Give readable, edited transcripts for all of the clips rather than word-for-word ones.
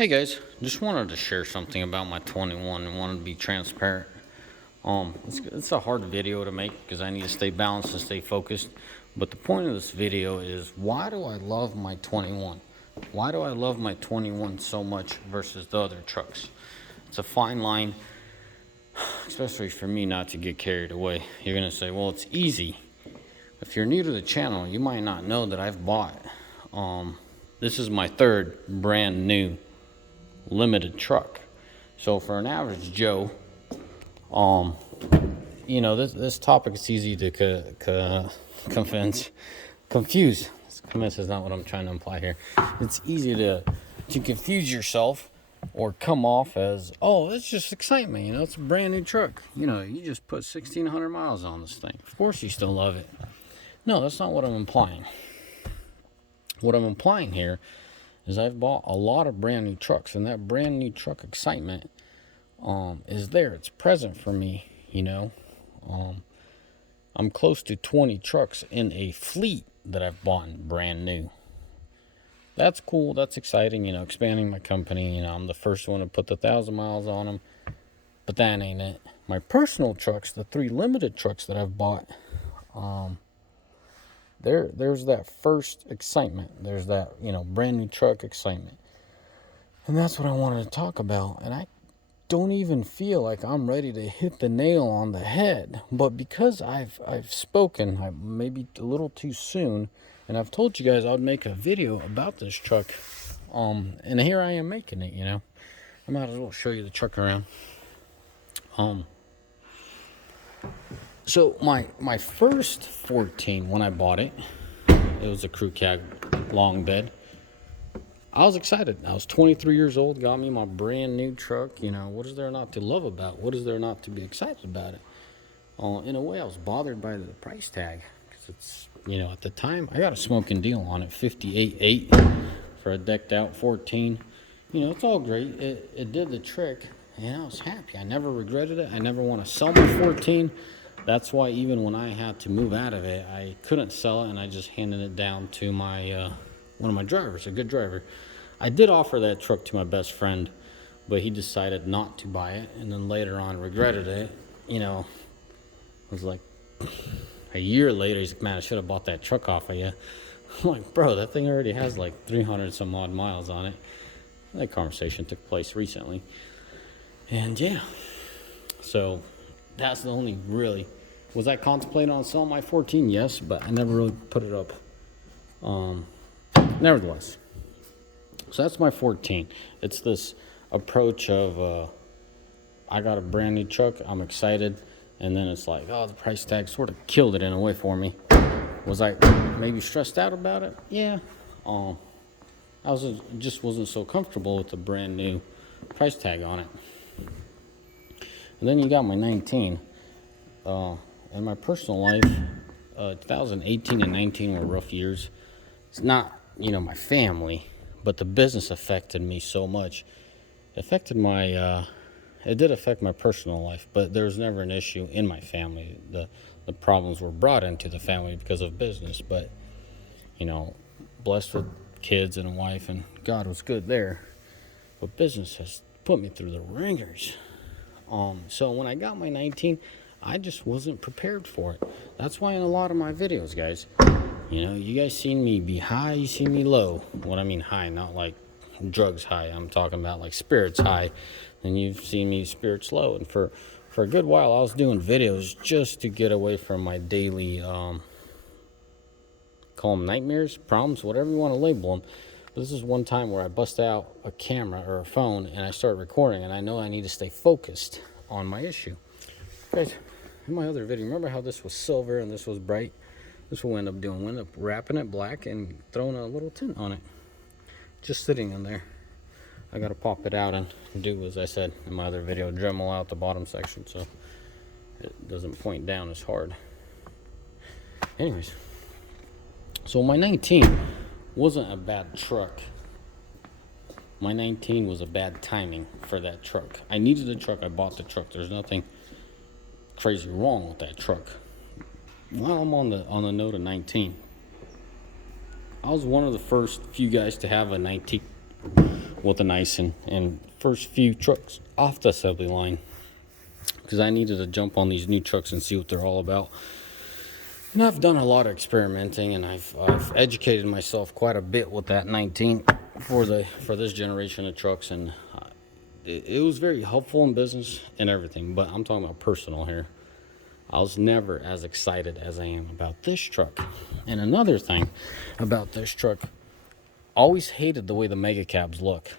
Hey guys, just wanted to share something about my 21 and wanted to be transparent. It's a hard video to make because I need to stay balanced and stay focused. But the point of this video is, why do I love my 21? Why do I love my 21 so much versus the other trucks? It's a fine line, especially for me not to get carried away. You're gonna say, well, it's easy. If you're new to the channel, you might not know that I've bought. This is my third brand new limited truck. So for an average Joe, this topic is easy to confuse. Convince is not what I'm trying to imply here. It's easy to confuse yourself or come off as, oh, it's just excitement. It's a brand new truck. You just put 1,600 miles on this thing. Of course you still love it. No, that's not what I'm implying. What I'm implying here is I've bought a lot of brand new trucks, and that brand new truck excitement is there. It's present for me. I'm close to 20 trucks in a fleet that I've bought brand new. That's cool. That's exciting. Expanding my company. I'm the first one to put the 1,000 miles on them, but that ain't it. My personal trucks, the 3 limited trucks that I've bought, there's that first excitement. There's that, brand new truck excitement. And that's what I wanted to talk about. And I don't even feel like I'm ready to hit the nail on the head. But because I've spoken maybe a little too soon, and I've told you guys I'd make a video about this truck, and here I am making it, I might as well show you the truck around. So my first 14, when I bought it, it was a crew cab long bed. I was excited. I was 23 years old, got me my brand new truck. What is there not to love about? What is there not to be excited about it? In a way, I was bothered by the price tag because it's, at the time, I got a smoking deal on it, $58,800 for a decked out 14. It's all great. It did the trick, and I was happy. I never regretted it. I never want to sell my 14. That's why even when I had to move out of it, I couldn't sell it, and I just handed it down to my one of my drivers, a good driver. I did offer that truck to my best friend, but he decided not to buy it, and then later on regretted it. It was like a year later, he's like, man, I should have bought that truck off of you. I'm like, bro, that thing already has like 300 some odd miles on it. That conversation took place recently. And yeah, so that's the only really. Was I contemplating on selling my 14? Yes, but I never really put it up. Nevertheless, so that's my 14. It's this approach of I got a brand new truck, I'm excited, and then it's like, oh, the price tag sort of killed it in a way for me. Was I maybe stressed out about it? Yeah. Just wasn't so comfortable with the brand new price tag on it. And then you got my 19. In my personal life, 2018 and 19 were rough years. It's not, my family, but the business affected me so much. It did affect my personal life, but there was never an issue in my family. The problems were brought into the family because of business, but, blessed with kids and a wife, and God was good there. But business has put me through the ringers. So when I got my 19, I just wasn't prepared for it. That's why in a lot of my videos, guys, you guys seen me be high, you see me low. What I mean high, not like drugs high. I'm talking about like spirits high. And you've seen me spirits low. And for a good while, I was doing videos just to get away from my daily, call them nightmares, problems, whatever you want to label them. But this is one time where I bust out a camera or a phone and I start recording, and I know I need to stay focused on my issue. Guys, in my other video, remember how this was silver and this was bright? This will end up doing. We'll end up wrapping it black and throwing a little tint on it. Just sitting in there. I gotta pop it out and do, as I said in my other video, Dremel out the bottom section so it doesn't point down as hard. Anyways, so my 19 wasn't a bad truck. My 19 was a bad timing for that truck. I needed a truck, I bought the truck. There's nothing crazy wrong with that truck. While I'm on the note of 19, I was one of the first few guys to have a 19 with an icing and first few trucks off the assembly line, because I needed to jump on these new trucks and see what they're all about. And I've done a lot of experimenting, and I've educated myself quite a bit with that 19 for this generation of trucks, and it was very helpful in business and everything. But I'm talking about personal here. I was never as excited as I am about this truck. And another thing about this truck, always hated the way the mega cabs look.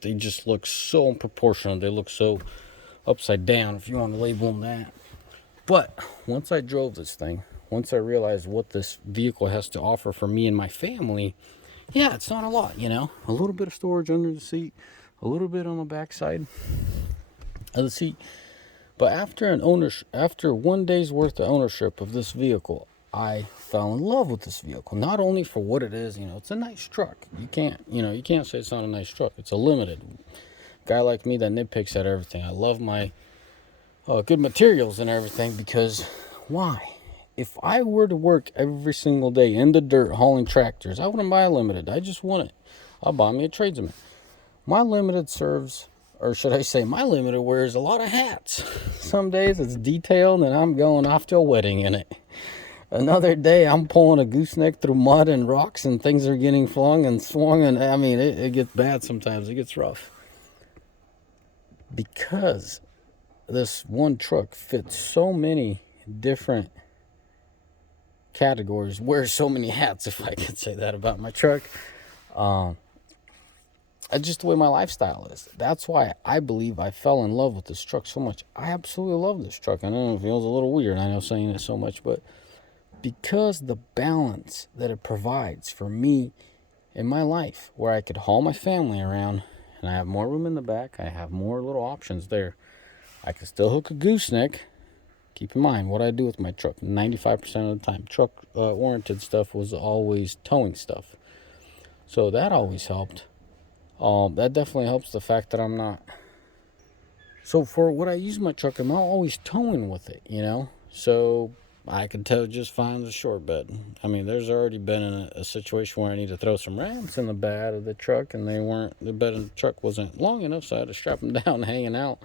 They just look so unproportional. They look so upside down, if you want to label them that. But once I drove this thing, once I realized what this vehicle has to offer for me and my family, yeah, it's not a lot, you know. A little bit of storage under the seat, a little bit on the back side of the seat. But after 1 day's worth of ownership of this vehicle, I fell in love with this vehicle. Not only for what it is, you know, it's a nice truck. You can't say it's not a nice truck. It's a limited. Guy like me that nitpicks at everything. I love my good materials and everything, because why? If I were to work every single day in the dirt hauling tractors, I wouldn't buy a limited. I just want it. I'll buy me a tradesman. My limited serves, or should I say, my limited wears a lot of hats. Some days it's detailed and I'm going off to a wedding in it. Another day I'm pulling a gooseneck through mud and rocks and things are getting flung and swung, and I mean it gets bad sometimes. It gets rough. Because this one truck fits so many different categories, wears so many hats, if I could say that about my truck. Just the way my lifestyle is. That's why I believe I fell in love with this truck so much. I absolutely love this truck. I know it feels a little weird, I know, saying it so much, but because the balance that it provides for me in my life, where I could haul my family around, and I have more room in the back, I have more little options there. I can still hook a gooseneck. Keep in mind what I do with my truck. 95% of the time, truck warranted stuff was always towing stuff. So that always helped. That definitely helps the fact that I'm not. So for what I use my truck, I'm not always towing with it, you know. So I can tow just fine with a short bed. I mean, there's already been a situation where I need to throw some ramps in the bed of the truck, and the bed in the truck wasn't long enough, so I had to strap them down, hanging out.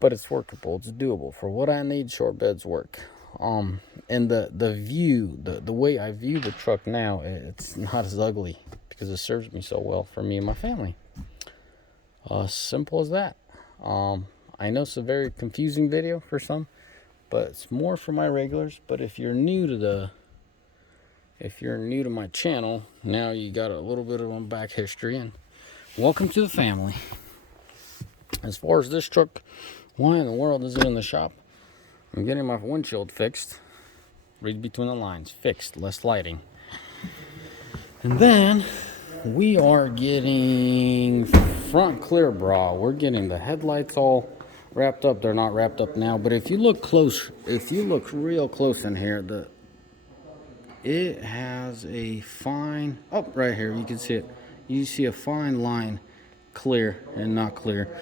But it's workable. It's doable. For what I need, short beds work. And the view, the way I view the truck now, it's not as ugly because it serves me so well for me and my family. Simple as that. I know it's a very confusing video for some, but it's more for my regulars. But if you're new to my channel, now you got a little bit of a back history, and welcome to the family. As far as this truck, why in the world is it in the shop? I'm getting my windshield fixed. Read between the lines. Fixed. Less lighting. And then we are getting front clear bra. We're getting the headlights all wrapped up. They're not wrapped up now, but if you look close, if you look real close in here, it has a fine, oh, right here, you can see it. You see a fine line, clear and not clear.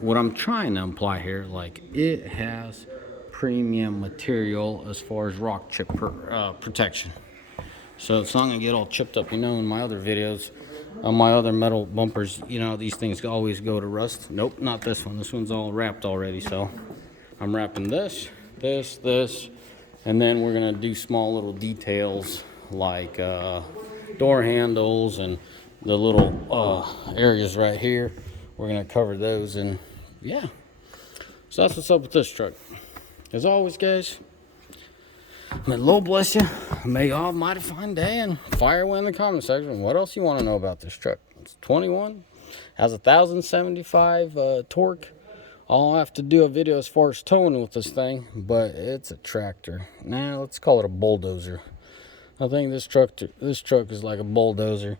What I'm trying to imply here, like, it has premium material as far as rock chip protection. So it's not going to get all chipped up. You know, in my other videos, on my other metal bumpers, you know, these things always go to rust. Nope, not this one. This one's all wrapped already. So I'm wrapping this, and then we're going to do small little details like door handles and the little areas right here. We're going to cover those, and yeah. So that's what's up with this truck. As always, guys, may the Lord bless you. May you all have a mighty fine day, and fire away in the comment section. What else you want to know about this truck? It's 21, has 1,075 torque. I'll have to do a video as far as towing with this thing, but it's a tractor. Now, let's call it a bulldozer. I think this truck is like a bulldozer.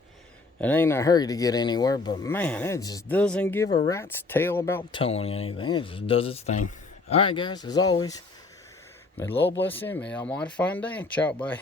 It ain't in a hurry to get anywhere, but man, it just doesn't give a rat's tail about towing anything. It just does its thing. All right, guys, as always, may the Lord bless you. May you have a mighty fine day. Ciao, bye.